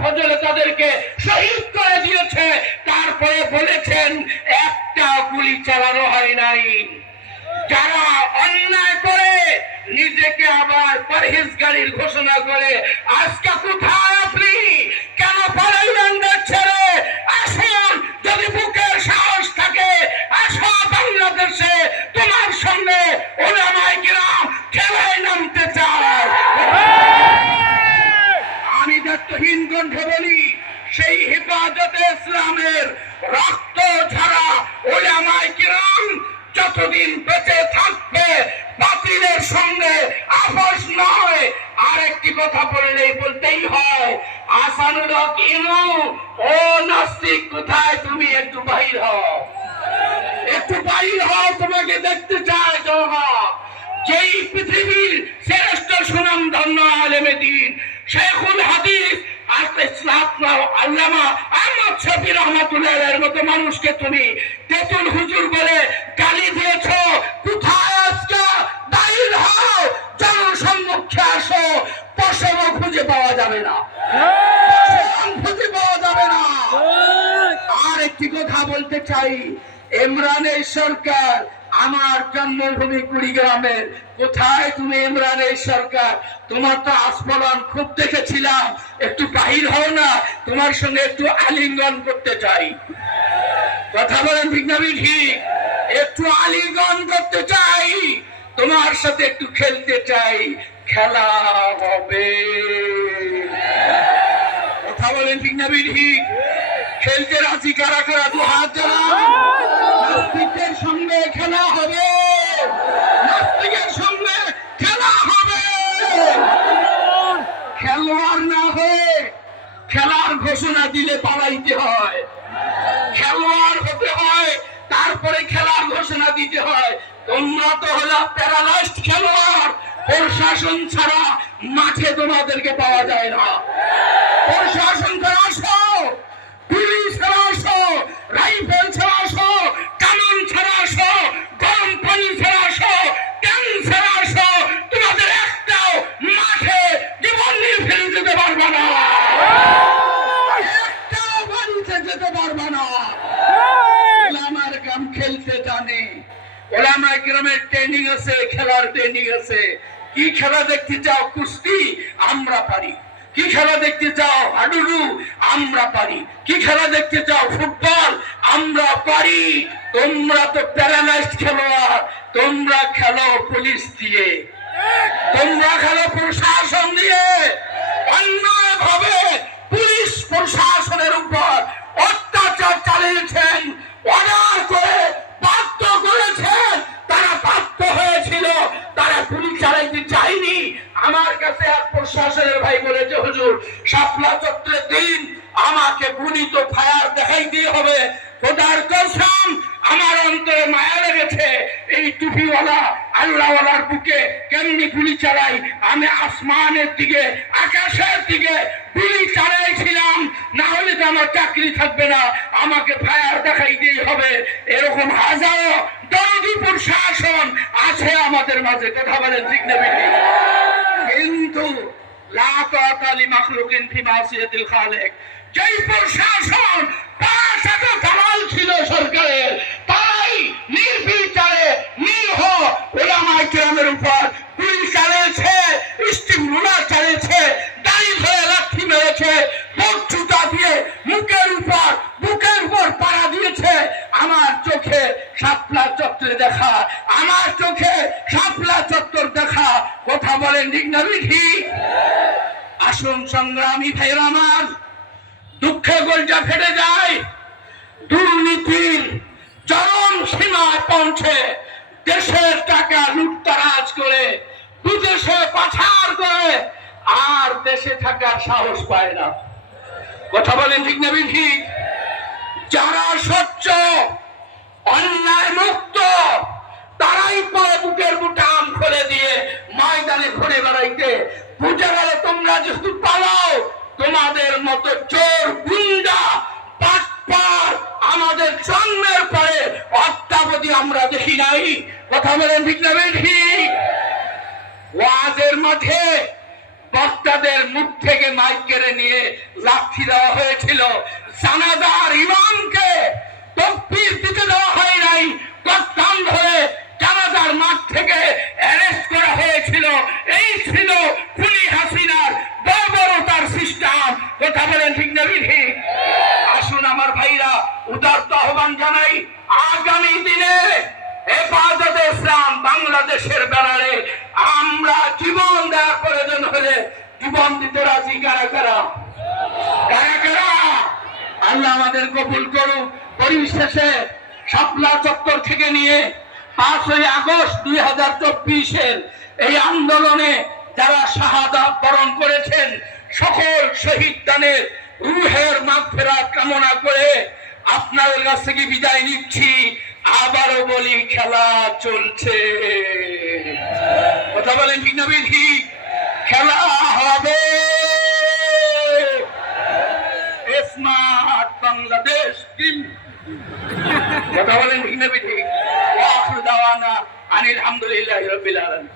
ফজলে তাদেরকে শহীদ করে দিয়েছে, তারপরে বলেছেন একটা গুলি চালানো হয় নাই। যারা অন্যায় করে নিজেকে আবার পরহেজগারির ঘোষণা করে, আজকে কোথায় আপনি? কেন পালাইলেন দেশ ছেড়ে? আসুন, যদি বুকের সাহস থাকে আসো বাংলাদেশে, তোমার সঙ্গে উলামায়ে কিরাম খেলায় নামতে চায়। আমি দায়িত্বহীন কণ্ঠে বলি, সেই হেফাজতে ইসলামের রক্ত ঝরা উলামায়ে কিরাম যতদিন বেঁচে থাকবে বাতিলের সঙ্গে আপোষ নয়। আরেকটি কথা বলতেই হয়, আসানুল হক ইনু, ও নাস্তিক কোথায় তুমি? একটু বাহির হও, একটু বাহির হও, তোমাকে দেখতে চায় জনগণ। যেই পৃথিবীর শ্রেষ্ঠ সুনাম ধন্য আলেমে দ্বীন শেখুল হাদিস আল্লামা আহমদ শফি রহমাতুল্লাহের মতো মানুষকে তুমি তেতুল হুজুর বলে গালি দিয়েছ। কোথায় আজকে? বাহির হও, জনসম্মুখে আসো। পশম খুঁজে পাওয়া যাবে না, খুঁজে পাওয়া যাবে না। আর একটি কথা বলতে চাই, ইমরানের সরকার, আমার জন্মভূমি কুড়িগ্রামের, কোথায় তুমি ইমরানের সরকার? তোমার তো আস্ফলন খুব দেখেছিলাম, একটু বাহির হও না, তোমার সঙ্গে একটু আলিঙ্গন করতে চাই। কথা বলেন ঠিক না ঠিক? একটু আলিঙ্গন করতে চাই, তোমার সাথে একটু খেলতে চাই। খেলা হবে, কথা বলেন ঠিক না ঠিক? খেলতে রাজি কারা কারা? দু হাত জানান। নাস্তিকের সঙ্গে খেলা হবে, নাস্তিকের সঙ্গে খেলা হবে। খেলোয়াড় না হয়ে খেলার ঘোষণা দিলে পালাইতে হয়, খেলোয়াড় হতে হয়, তারপরে খেলার ঘোষণা দিতে হয়। তোমরা তো হলো প্যারালাইজড খেলোয়াড়। প্রশাসন ছাড়া মাঠে তোমাদেরকে পাওয়া যায় না। প্রশাসন ছাড়া আসো, পুলিশ ছাড়া আসো, রাইফেল ছাড়া আসো, কামান ছাড়া আসো, গরম পানি ছাড়া আসো, ট্যাং ছাড়া আসো, তোমাদের একটাও মাঠে জীবন নিয়ে ফেলে যেতে পারবে না, একটাও বাড়িতে যেতে পারবে না। ওলামার কাম খেলতে জানে, ওলামায়ে কিরামের ট্রেনিং আছে, খেলার ট্রেনিং আছে। কি খেলা দেখতে চাও? কুস্তি আমরা পারি। কি খেলা দেখতে চাও? হাডুডু আমরা পারি। কি খেলা দেখতে চাও? ফুটবল আমরা পারি। তোমরা তো প্যারালাইজড খেলোয়াড়, তোমরা খেলো পুলিশ দিয়ে, তোমরা খেলো প্রশাসন দিয়ে। অন্যায় ভাবে পুলিশ প্রশাসনের উপর অত্যাচার চালিয়েছেন, অর্ডার করে বাধ্য করেছেন। তারা বাধ্য হয়েছিল, তারা গুলি চালাইতে চাইনি। আমার কাছে এক প্রশাসনের ভাই বলেছে, হুজুর শাপলা চত্বরের দিন আমাকে গুলি তো ফায়ার দেখাইতে হবে। খোদার কসম, আমার অন্তরে মায়া লেগেছে। এই টুপিওয়ালা আল্লাহওয়ালার বুকে কেমনি গুলি চালাই, আমি আসমানের দিকে, আকাশের দিকে গুলি চালাইছিলাম। না হলে তো আমার চাকরি থাকবে না, আমাকে ফায়ার দেখাইতেই হবে। এরকম হাজারো দরদি প্রশাসন আছে আমাদের মাঝে, কথা বলেন ঠিক না বেঠিক? কিন্তু লা তাআতা লিমাখলুকিন ফি মাসিয়াতিল খালিক, যেই প্রশাসন তার সাথে দালাল ছিল সরকারের, তাই নির্বিচারে নিরীহ উলামায়ে কিরামের উপর গুলি চালিয়েছে, স্টিম রুলার চালিয়েছে, দাড়ি ধরে লাঠি মেরেছে, মুখ জুতা দিয়ে বুকের উপর পাড়া দিয়েছে। আমার চোখে শাপলা চত্বরে দেখা, আমার চোখে শাপলা চত্বর দেখা। কথা বলেন ঠিক না ঠিক? আসুন সংগ্রামী ভাইরা আমার, দুঃখে গলজা ফেটে যায়। দুর্নীতির চরম সীমায় পৌঁছে দেশের টাকা লুটতরাজ করে বিদেশে পাচার করে আর দেশে থাকার সাহস পায় না। কথা বলেন ঠিক না ঠিক? যারা স্বচ্ছ অন্যায় মুক্ত তারাই পরে বুকের বুটাম খুলে দিয়ে ময়দানে ঘুরে বেড়াইতে। বুঝে গেলে তোমরা যেহেতু পালাও, তোমাদের মতো চোর গুন্ডা বাটপার আমাদের জন্মের পরে অদ্যাবধি আমরা দেখি নাই। কথা বলেন ঠিক না ঠিক? ওয়াজের মাঠে বক্তাদের মুখ থেকে মাইক কেড়ে নিয়ে লাঠি দেওয়া হয়েছিল। জানাজার ইমামকে তকবীর দিতে দেওয়া হয় নাই, গর্দান ধরে জানাজার মাঠ থেকে অ্যারেস্ট করা হয়েছিল। এই ছিল খুনি হাসিনার বর্বরতার সিস্টেম। কথা বলেন ঠিক না ঠিক? আসুন আমার ভাইরা, উদারত আহ্বান জানাই, আগামী দিনে হেফাজতে ইসলাম বাংলাদেশের ব্যানারে আমরা জীবন দেওয়ার প্রয়োজন হলে জীবন দিতে রাজি। কারা কারা? কারা কারা? আল্লাহ আমাদের কবুল করুক। পরিশেষে শাপলা চত্বর থেকে নিয়ে 5ই আগস্ট 2024-এর এই আন্দোলনে যারা শাহাদাত বরণ করেছেন, সকল শহীদ দানের রূহের মাগফিরাত কামনা করে আপনাদের কাছ থেকে বিদায় নিচ্ছি। আবারও বলি, খেলা চলছে। কথা বলেন ঠিক না ঠিক? খেলা হবে। Smart Bangladesh team. কথা বলেন ঠিক না ঠিক? আখির দাওয়ানা আনিল হামদুলিল্লাহি রাব্বিল আলামিন।